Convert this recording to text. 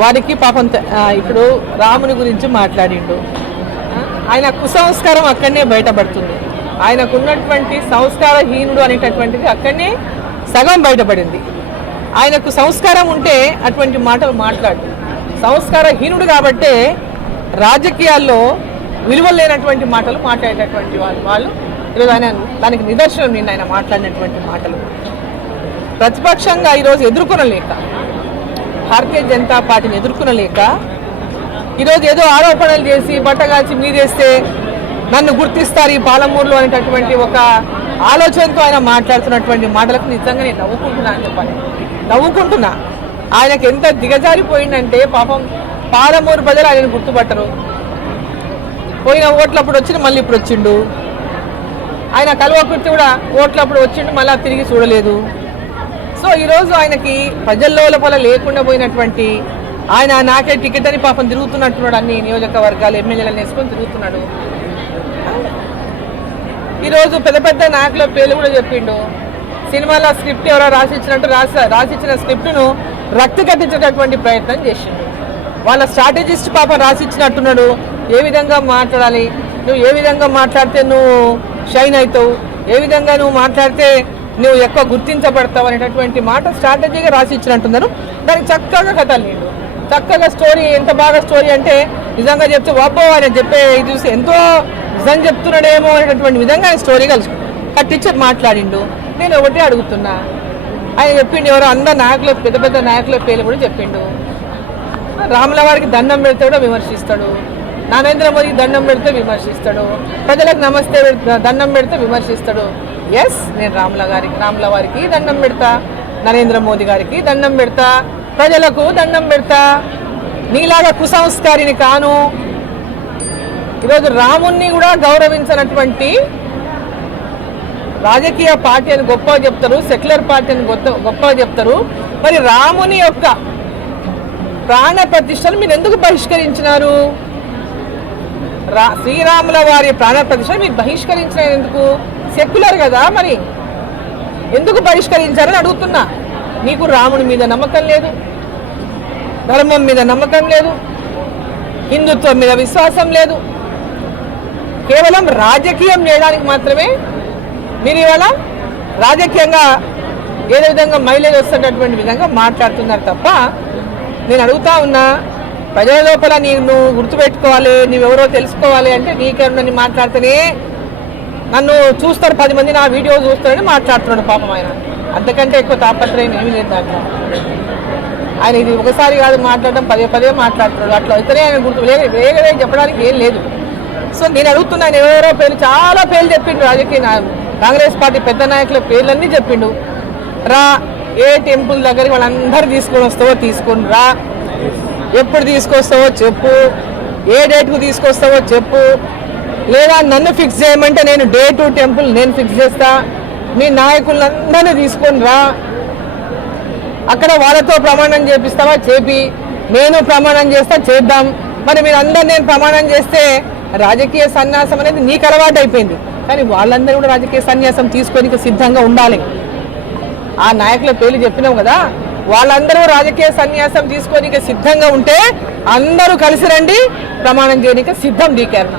వారికి పాపం ఇప్పుడు రాముని గురించి మాట్లాడిండు. ఆయన కుసంస్కారం అక్కడనే బయటపడుతుంది. ఆయనకున్నటువంటి సంస్కారహీనుడు అనేటటువంటిది అక్కడనే సగం బయటపడింది. ఆయనకు సంస్కారం ఉంటే అటువంటి మాటలు మాట్లాడు. సంస్కారహీనుడు కాబట్టే రాజకీయాల్లో విలువలు లేనటువంటి మాటలు మాట్లాడేటటువంటి వాళ్ళు ఈరోజు ఆయన దానికి నిదర్శనం నిన్న ఆయన మాట్లాడినటువంటి మాటలు. ప్రతిపక్షంగా ఈరోజు ఎదుర్కొనలేక, భారతీయ జనతా పార్టీని ఎదుర్కొనలేక ఈరోజు ఏదో ఆరోపణలు చేసి బట్టగాల్చి మీదేస్తే నన్ను గుర్తిస్తారు ఈ పాలమూరులో అనేటటువంటి ఒక ఆలోచనతో ఆయన మాట్లాడుతున్నటువంటి మాటలకు నిజంగా నేను నవ్వుకుంటున్నా అని చెప్పాలి. నవ్వుకుంటున్నా. ఆయనకు ఎంత దిగజారిపోయిందంటే పాపం పాలమూరు ప్రజలు ఆయన గుర్తుపట్టరు. పోయిన ఓట్లప్పుడు వచ్చిండు, మళ్ళీ ఇప్పుడు వచ్చిండు. ఆయన కల్వకుర్తి కూడా ఓట్లప్పుడు వచ్చిండు, మళ్ళీ తిరిగి చూడలేదు. సో ఈరోజు ఆయనకి ప్రజల్లో లోపల లేకుండా పోయినటువంటి ఆయన నాకే టికెట్ అని పాపం తిరుగుతున్నట్టున్నాడు. అన్ని నియోజకవర్గాలు ఎమ్మెల్యేలను వేసుకొని తిరుగుతున్నాడు. ఈరోజు పెద్ద పెద్ద నాయకుల పేర్లు కూడా చెప్పిండు. సినిమాలో స్క్రిప్ట్ ఎవరో రాసిచ్చినట్టు రాసిచ్చిన స్క్రిప్ట్ను రక్తి కట్టించేటటువంటి ప్రయత్నం చేసిండు. వాళ్ళ స్ట్రాటజిస్ట్ పాపం రాసిచ్చినట్టున్నాడు. ఏ విధంగా మాట్లాడాలి, నువ్వు ఏ విధంగా మాట్లాడితే నువ్వు షైన్ అవుతావు, ఏ విధంగా నువ్వు మాట్లాడితే నువ్వు ఎక్కువ గుర్తించబడతావు అనేటటువంటి మాట స్ట్రాటజీగా రాసి ఇచ్చినట్టున్నారు. దానికి చక్కగా కథలు లేడు. చక్కగా స్టోరీ, ఎంత బాగా స్టోరీ అంటే నిజంగా చెప్తే వాబ్బో ఆయన చెప్పే ఇది చూసి ఎంతో నిజం చెప్తున్నాడేమో అనేటటువంటి విధంగా ఆయన స్టోరీ కట్టించి మాట్లాడిండు. నేను ఒకటే అడుగుతున్నా, ఆయన చెప్పిండు ఎవరో అందరు నాయకులు, పెద్ద పెద్ద నాయకుల పేర్లు కూడా చెప్పిండు. రాముల వారికి దండం పెడితే కూడా విమర్శిస్తాడు, నరేంద్ర మోదీకి దండం పెడితే విమర్శిస్తాడు, ప్రజలకు నమస్తే దండం పెడితే విమర్శిస్తాడు. ఎస్, నేను రాముల వారికి దండం పెడతా, నరేంద్ర మోదీ గారికి దండం పెడతా, ప్రజలకు దండం పెడతా. నీలాగా కుసంస్కారిని కాను. ఈరోజు రాముణ్ణి కూడా గౌరవించినటువంటి రాజకీయ పార్టీ అని గొప్పగా చెప్తారు, సెక్యులర్ పార్టీ అని గొప్పగా చెప్తారు. మరి రాముని యొక్క ప్రాణ ప్రతిష్టలు మీరు ఎందుకు బహిష్కరించినారు? శ్రీరాముల వారి ప్రాణ ప్రతిష్టలు మీరు బహిష్కరించిన ఎందుకు? సెక్యులర్ కదా, మరి ఎందుకు బహిష్కరించారని అడుగుతున్నా. నీకు రాముని మీద నమ్మకం లేదు, ధర్మం మీద నమ్మకం లేదు, హిందుత్వం మీద విశ్వాసం లేదు. కేవలం రాజకీయం చేయడానికి మాత్రమే మీరు ఇవాళ రాజకీయంగా ఏదో విధంగా మైలేజ్ వస్తున్నటువంటి విధంగా మాట్లాడుతున్నారు తప్ప, నేను అడుగుతా ఉన్నా, ప్రజల లోపల నువ్వు గుర్తుపెట్టుకోవాలి, నువ్వెవరో తెలుసుకోవాలి అంటే నీకెవరని మాట్లాడితేనే నన్ను చూస్తారు, 10 మంది నా వీడియో చూస్తారని మాట్లాడుతున్నాడు పాపం ఆయన. అంతకంటే ఎక్కువ తాపత్రయం ఏమీ లేదు దాంట్లో. ఆయన ఇది ఒకసారి కాదు మాట్లాడడం, పదే మాట్లాడుతున్నాడు. అట్లా అయితేనే ఆయన గుర్తు వేగవే చెప్పడానికి ఏం లేదు. సో నేను అడుగుతున్నా, ఆయన ఎవరెవరో పేర్లు, చాలా పేర్లు చెప్పిండు, రాజకీయ కాంగ్రెస్ పార్టీ పెద్ద నాయకుల పేర్లన్నీ చెప్పిండు. రా, ఏ టెంపుల్ దగ్గరికి వాళ్ళందరూ తీసుకొని వస్తావో తీసుకొని రా, ఎప్పుడు తీసుకొస్తావో చెప్పు, ఏ డేట్కు తీసుకొస్తావో చెప్పు, లేదా నన్ను ఫిక్స్ చేయమంటే నేను డే టు టెంపుల్ నేను ఫిక్స్ చేస్తా, మీ నాయకులందరినీ తీసుకొని రా, అక్కడ వాళ్ళతో ప్రమాణం చేపిస్తావా చేపి, నేను ప్రమాణం చేస్తా చేద్దాం. మరి మీరు అందరు నేను ప్రమాణం చేస్తే రాజకీయ సన్యాసం అనేది నీకు అలవాటు అయిపోయింది, కానీ వాళ్ళందరూ కూడా రాజకీయ సన్యాసం తీసుకొని సిద్ధంగా ఉండాలి. ఆ నాయకుల పేర్లు చెప్పినాం కదా, వాళ్ళందరూ రాజకీయ సన్యాసం తీసుకొని సిద్ధంగా ఉంటే అందరూ కలిసి రండి, ప్రమాణం చేయడానికి సిద్ధం డీకేరణ.